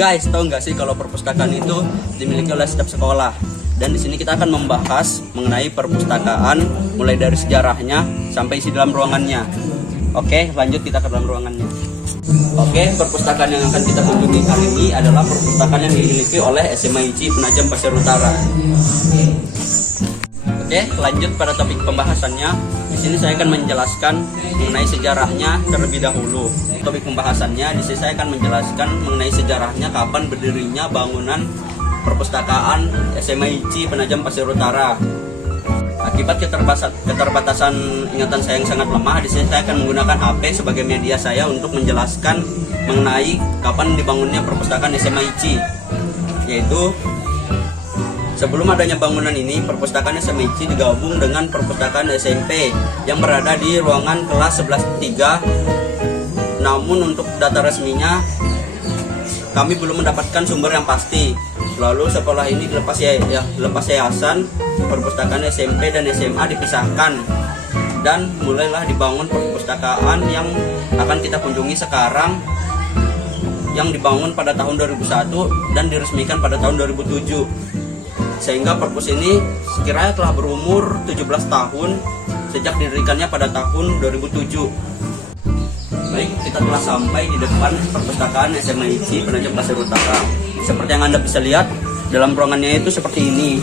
Guys, tahu nggak sih kalau perpustakaan itu dimiliki oleh setiap sekolah? Dan di sini kita akan membahas mengenai perpustakaan mulai dari sejarahnya sampai isi dalam ruangannya. Oke, lanjut kita ke dalam ruangannya. Oke, perpustakaan yang akan kita kunjungi kali ini adalah perpustakaan yang dimiliki oleh SMA IC Penajam Pasir Utara. Oke, lanjut pada topik pembahasannya. Di sini saya akan menjelaskan mengenai sejarahnya terlebih dahulu. Topik pembahasannya di sini saya akan menjelaskan mengenai sejarahnya, kapan berdirinya bangunan perpustakaan SMA IC Penajam Pasir Utara. Akibat keterbatasan ingatan saya yang sangat lemah, di sini saya akan menggunakan HP sebagai media saya untuk menjelaskan mengenai kapan dibangunnya perpustakaan SMA IC. Yaitu sebelum adanya bangunan ini, perpustakaan SMA IC digabung dengan perpustakaan SMP yang berada di ruangan kelas 11-3. Namun untuk data resminya kami belum mendapatkan sumber yang pasti. Lalu sekolah ini lepas yayasan, perpustakaan SMP dan SMA dipisahkan dan mulailah dibangun perpustakaan yang akan kita kunjungi sekarang, yang dibangun pada tahun 2001 dan diresmikan pada tahun 2007. Sehingga perpus ini sekiranya telah berumur 17 tahun sejak didirikannya pada tahun 2007. Baik, kita telah sampai di depan perpustakaan SMA IC Penajam Pasir Utara. Seperti yang Anda bisa lihat, dalam ruangannya itu seperti ini.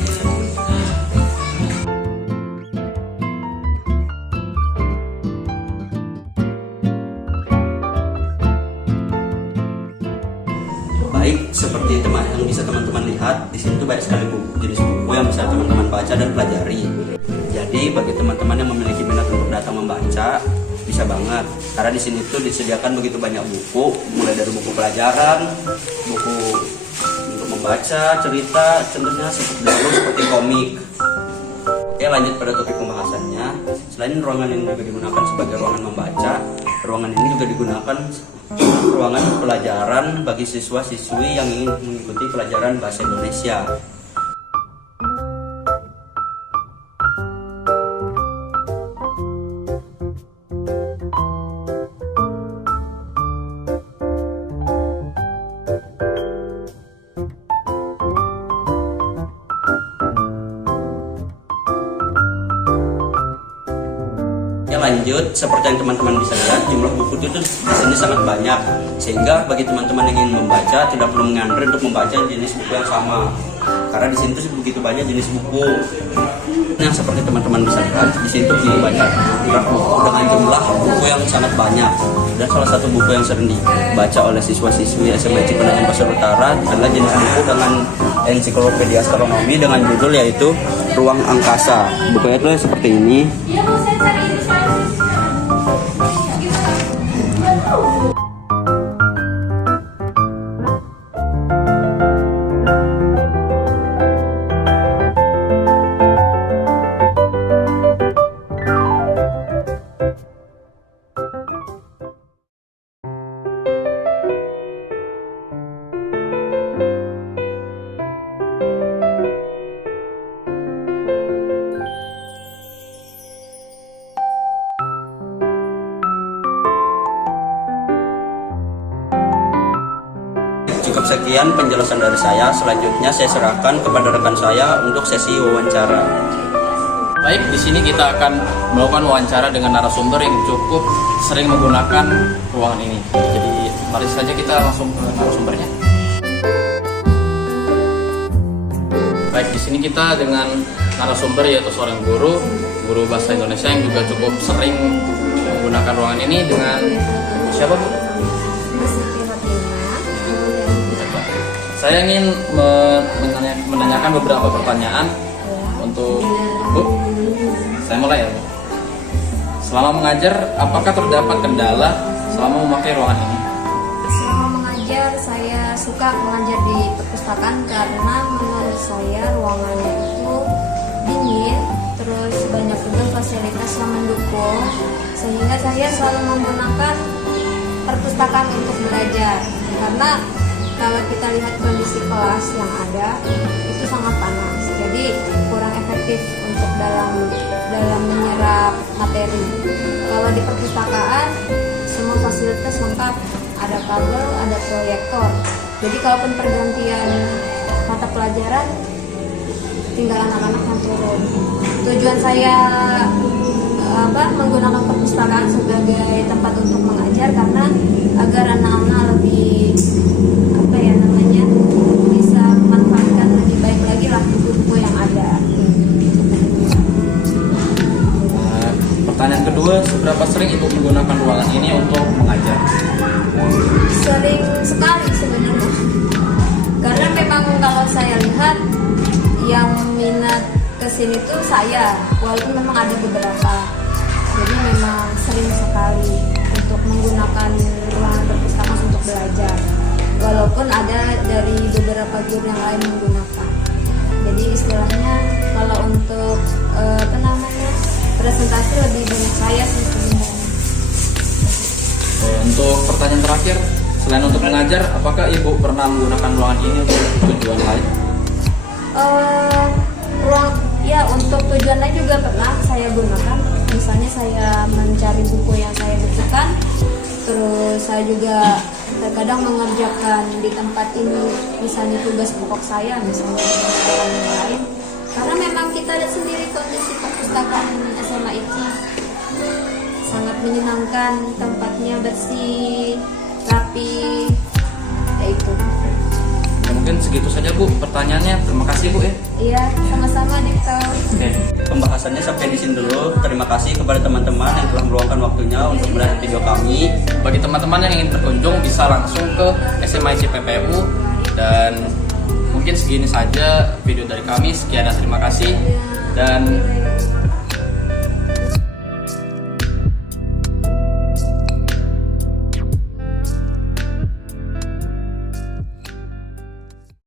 Baik, seperti yang bisa teman-teman lihat, di sini tuh banyak sekali jenis buku yang bisa teman-teman baca dan pelajari. Jadi bagi teman-teman yang memiliki minat untuk datang membaca, bisa banget. Karena di sini tuh disediakan begitu banyak buku, mulai dari buku pelajaran, buku untuk membaca, cerita, contohnya seperti komik. Oke, lanjut pada topik pembahasannya. Selain ruangan ini juga digunakan sebagai ruangan membaca, ruangan ini juga digunakan ruangan pelajaran bagi siswa-siswi yang ingin mengikuti pelajaran bahasa Indonesia. Lanjut, seperti yang teman-teman bisa lihat, jumlah buku itu di sini sangat banyak, sehingga bagi teman-teman yang ingin membaca tidak perlu mengantri untuk membaca jenis buku yang sama, karena di sini tuh begitu banyak jenis buku. Nah, seperti teman-teman bisa lihat, di sini tuh begitu banyak buku dengan jumlah buku yang sangat banyak. Dan salah satu buku yang sering dibaca oleh siswa-siswi SMA IC Penajam Pasir Utara adalah jenis buku dengan ensiklopedia astronomi dengan judul yaitu Ruang Angkasa. Bukunya itu seperti ini. Cukup sekian penjelasan dari saya. Selanjutnya saya serahkan kepada rekan saya untuk sesi wawancara. Baik, di sini kita akan melakukan wawancara dengan narasumber yang cukup sering menggunakan ruangan ini. Jadi mari saja kita langsung ke narasumbernya. Baik, di sini kita dengan narasumber yaitu seorang guru bahasa Indonesia yang juga cukup sering menggunakan ruangan ini. Dengan siapa, Bu? Saya ingin menanyakan beberapa pertanyaan untuk Bu. Saya mulai ya, Bu. Selama mengajar, apakah terdapat kendala selama memakai ruangan ini? Selama mengajar, saya suka mengajar di perpustakaan karena menurut saya ruangannya itu dingin, terus banyak juga fasilitas yang mendukung, sehingga saya selalu menggunakan perpustakaan untuk belajar. Karena kalau kita lihat kondisi kelas yang ada, itu sangat panas, jadi kurang efektif untuk dalam menyerap materi. Kalau di perpustakaan semua fasilitas lengkap, ada kabel, ada proyektor. Jadi kalaupun pergantian mata pelajaran, tinggal anak-anak yang turun. Tujuan saya menggunakan perpustakaan sebagai tempat untuk mengajar karena agar anak-anak lebih bisa memanfaatkan lebih baik lagi lah buku-buku yang ada. Pertanyaan kedua, seberapa sering ibu menggunakan ruangan ini untuk mengajar? Sering sekali sebenarnya, karena memang kalau saya lihat yang minat kesini tuh saya, walaupun memang ada beberapa, jadi memang sering sekali untuk menggunakan ruangan perpustakaan untuk belajar, walaupun ada dari beberapa guru yang lain menggunakan. Jadi istilahnya kalau untuk presentasi lebih banyak saya sih sebenarnya. Untuk pertanyaan terakhir, selain untuk mengajar, apakah ibu pernah menggunakan ruangan ini untuk tujuan lain? Untuk tujuan lain juga pernah saya gunakan. Misalnya saya mencari buku yang saya butuhkan, terus saya juga terkadang mengerjakan di tempat ini, misalnya tugas pokok saya, misalnya perpustakaan yang lain. Karena memang kita lihat sendiri kondisi perpustakaan SMA itu sangat menyenangkan, tempatnya bersih, rapi, itu. Ya, mungkin segitu saja Bu pertanyaannya. Terima kasih Bu ya. Iya, sama-sama Dikto. Oke. Pembahasannya sampai di sini dulu. Terima kasih kepada teman-teman yang telah meluangkan waktunya untuk melihat video kami. Bagi teman-teman yang ingin berkunjung bisa langsung ke SMIC PPU. Dan mungkin segini saja video dari kami. Sekian dan terima kasih. Dan